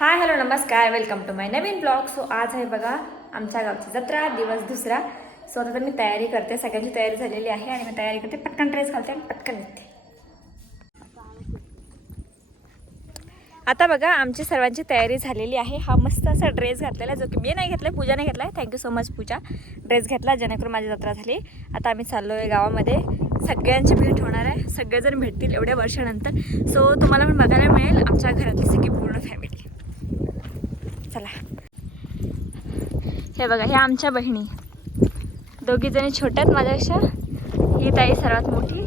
हाय hello नमस्कार. Welcome to my नवीन blog so आज आहे बघा आमच्या गावची जत्रा दिवस दुसरा. सो आता मी तयारी करते. सगळ्यांची तयारी झालेली आहे आणि मी तयारी करते. पटकन ड्रेस घालते आणि पटकन येते. आता बघा आमची सर्वांची तयारी झालेली आहे. हा मस्त असा ड्रेस घातलेला आहे जो की मी नाही घेतला पूजा नाही घेतला आहे thank you so much Puja. Dress घेतला जेणेकरून माझी जत्रा झाली. आता आम्ही चाललो आहे गावामध्ये. सगळ्यांची भेट होणार आहे. सगळेजण भेटतील एवढ्या वर्षानंतर. सो तुम्हाला पण बघायला मिळेल आमच्या घरातली सगळी पूर्ण फॅमिली हे बघा हे आमच्या बहिणी. दोघी जणी छोट्या आहेत माझ्यापेक्षा. ही ताई सर्वात मोठी.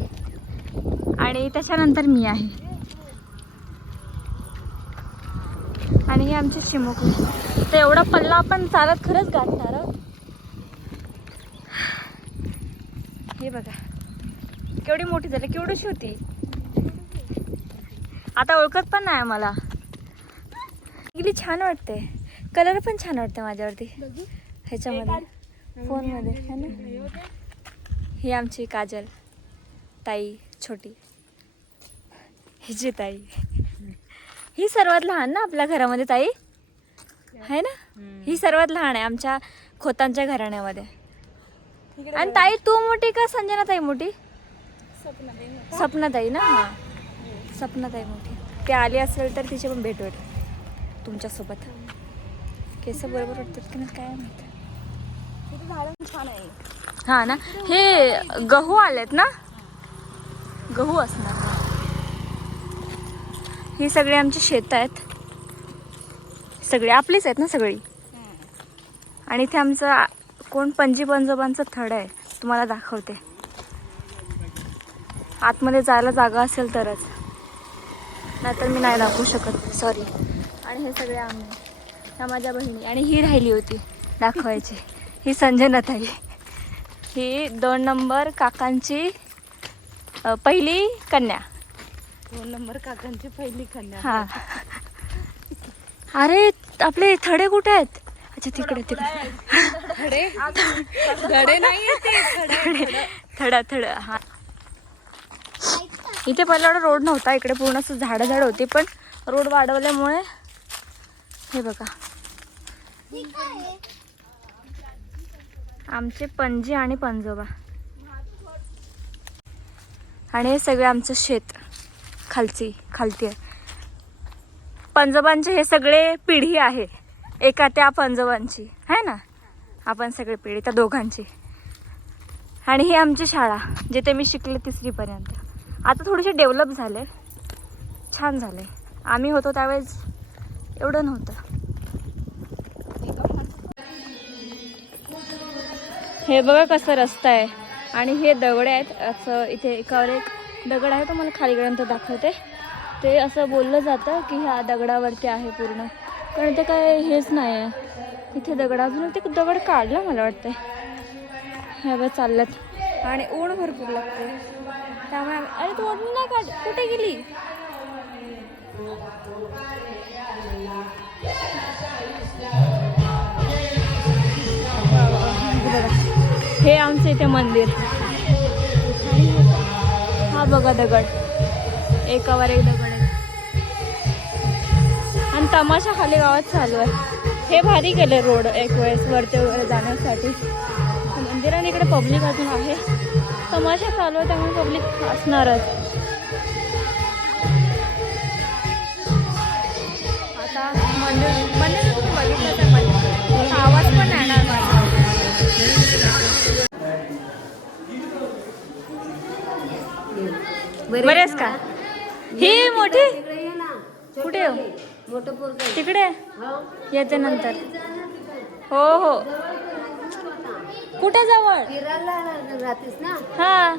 आणि त्याच्यानंतर मी आहे. आणि ही आमची चिमुकली तर एवढा पल्ला आपण चालत खरंच गाठणार आहोत हे बघा. केवढी मोठी झाली केवढीशी होती? आता ओळखत पण नाही मला गेली छान वाटते. कलर पण छान वाटते माझ्यावरती. ह्याच्यामध्ये. फोनमध्ये है ना? ही आमची काजल ताई छोटी. हिची ताई. ही सर्वात लहान ना आपल्या घरामध्ये ताई? आहे ना? ही सर्वात लहान आहे आमच्या खोतांच्या घराण्यामध्ये. आणि ताई तू मोठी का संजना ताई मोठी? सपना ताई ना? हा. सपना ताई मोठी. ती आली असेल तर तिची पण भेट होईल तुमच्यासोबत. केस बरोबर वाटतात की नाही काय माहीत. छान आहे. हा ना? हे गहू आलेत ना? गहू असणार. हा. सगळी आमची शेत आहेत. सगळी आपलीच आहेत ना सगळी? आणि इथे आमचं कोण पंजी पंजोबांचं थड आहे. तुम्हाला दाखवते. आतमध्ये जायला जागा असेल तरच. नाहीतर मी नाही दाखवू शकत. सॉरी आणि हे सगळे आम्ही. ह्या माझ्या बहिणी आणि ही राहिली होती. दाखवायची. ही संजना ताई ही दोन नंबर काकांची पहिली कन्या. दोन नंबर काकांची पहिली कन्या. हा. अरे आपले थडे कुठे आहेत? अच्छा तिकडे तिकडे. ते धडे थडा. थड. हा. इथे पहिला रोड नव्हता इकडे पूर्ण असं झाडं झाड होती पण रोड वाढवल्यामुळे हे बघा. आमचे पणजी आणि पंजोबा आणि हे सगळे आमचं शेत. खालची खालती आहे. पंजोबांचे हे सगळे पिढी आहे. एका त्या पंजोबांची आहे ना? आपण सगळे पिढी त्या दोघांची. आणि ही आमची शाळा जिथे मी शिकले तिसरीपर्यंत. आता थोडेसे डेव्हलप झाले. छान झाले. आम्ही होतो त्यावेळेस एवढं नव्हतं. हे बघा कसं रस्ता आहे. आणि हे दगड आहेत. असं इथे एकावर एक दगड आहे. तो मला खाली दाखवते. ते असं बोललं जातं की ह्या दगडावरती आहे पूर्ण. पण ते काय हेच नाही आहे इथे दगडावरून ते दगड काढला मला वाटतं ह्या बघ चालल्यात. आणि ऊन भरपूर लागते त्यामुळे अरे तू ओढणी नाही काढ कुठे गेली? हे आमचं इथे मंदिर. हा बघा दगड. एकावर एक दगड आहे. आणि तमाशा खाली गावात चालू आहे. हे भारी केले रोड एक वेळेस वरती वगैरे जाण्यासाठी. मंदिर आणि इकडे पब्लिक अजून आहे. तमाशा चालू आहे त्यामुळे पब्लिक असणारच. आता मंदिर मंदिर तुम्ही बघितलं तर मंदिर आवाज पण येणार माझा. बरेच का? ही मोठी? कुठे हो तिकडे? येते नंतर. हो हो. कुठे जवळ? हा.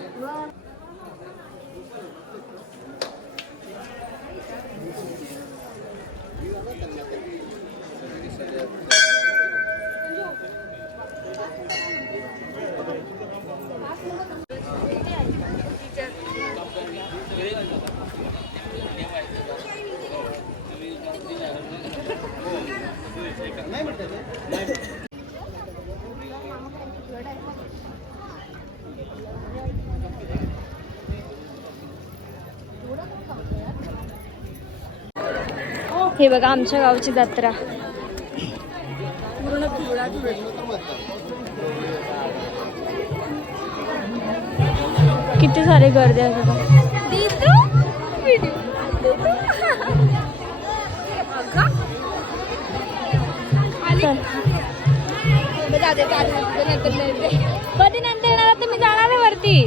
हे बघा आमच्या गावची जत्रा किती सारे गर्दी. कधी नंतर येणार मी जाणार आहे वरती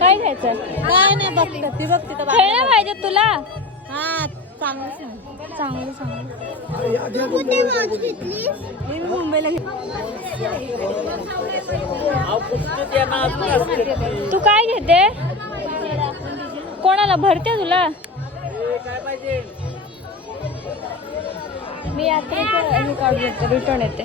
काय घ्यायचं काय नाही बघते. ती बघ तिथं खेळलं पाहिजे तुला? हा चांगलं सांग. चांगलं चांगलं. मी मुंबईला तू काय घेते? कोणाला? भरते तुला? मी आता हे काढून येते रिटर्न येते.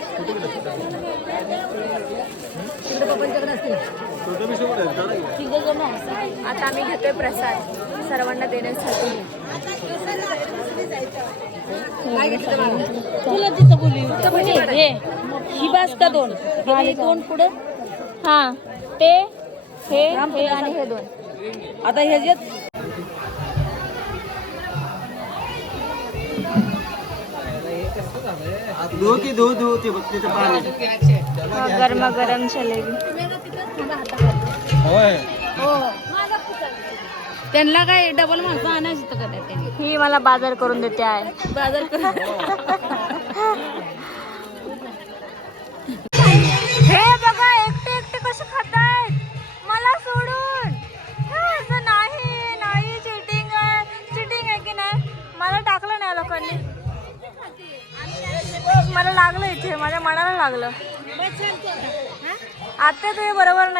आता आम्ही घेतोय प्रसाद. सर्वांना देण्यासाठी. तुला तिथं बोलली हे ही बास का दोन. हे दोन. पुढे. हा ते हे हे आणि हे दोन. आता ह्याच्यात धो की धो धो ते पाणी. गरमा गरम जलेबी होय. त्यांना काय डबल माणसं आणायची कदा त्यांनी ही मला बाजार करून देते आहे बाजार कर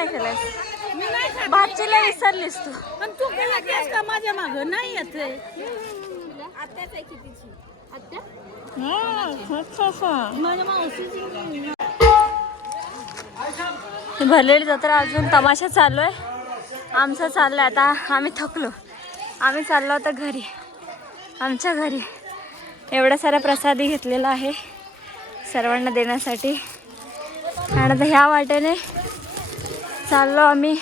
हे नाही केलंय. भाजीला विसरलीस तू. पण तू केला केस का माझ्या माग नाही येत हम्म, अच्छा, अच्छा. माझ्या मावशीची भरलेली जत्रा अजून तमाशा चालू आहे. आमचं चाललं आहे आता. आम्ही थकलो. आम्ही चाललो आता घरी. आमच्या घरी. एवढा सारा प्रसादी घेतलेला आहे. सर्वांना देण्यासाठी. आणि आता ह्या वाटेने चाललो आम्ही.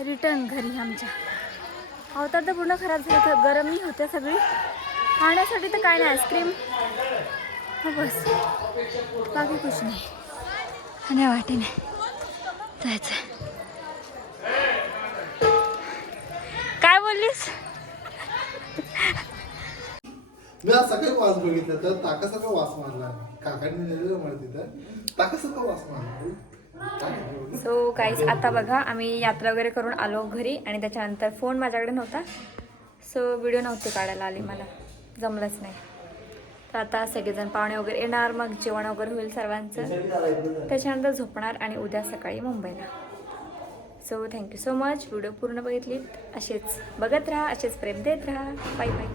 रिटर्न घरी आमच्या. अवतार तर पूर्ण खराब झालं होतं. गरमही होत्या सगळी. खाण्यासाठी तर काय नाही आईस्क्रीम बस. बाकी कुछ नाही. आणि वाटेने जायचं काय बोललीस? मी आज सकाळी वास बघितला तर ताकासारखा वास मारला. काकांनी नेलेलं मला तिथं. ताकासारखा वास मारला. सो काहीच आता बघा आम्ही यात्रा वगैरे करून आलो घरी आणि त्याच्यानंतर फोन माझ्याकडे नव्हता. सो व्हिडिओ नव्हते काढायला आली मला. जमलंच नाही. तर आता सगळेजण पाहुणे वगैरे येणार मग जेवण वगैरे होईल सर्वांचं. त्याच्यानंतर झोपणार आणि उद्या सकाळी मुंबईला. So thank you so much video पूर्ण बघितलीत. असेच बघत राहा असेच प्रेम देत राहा. Bye bye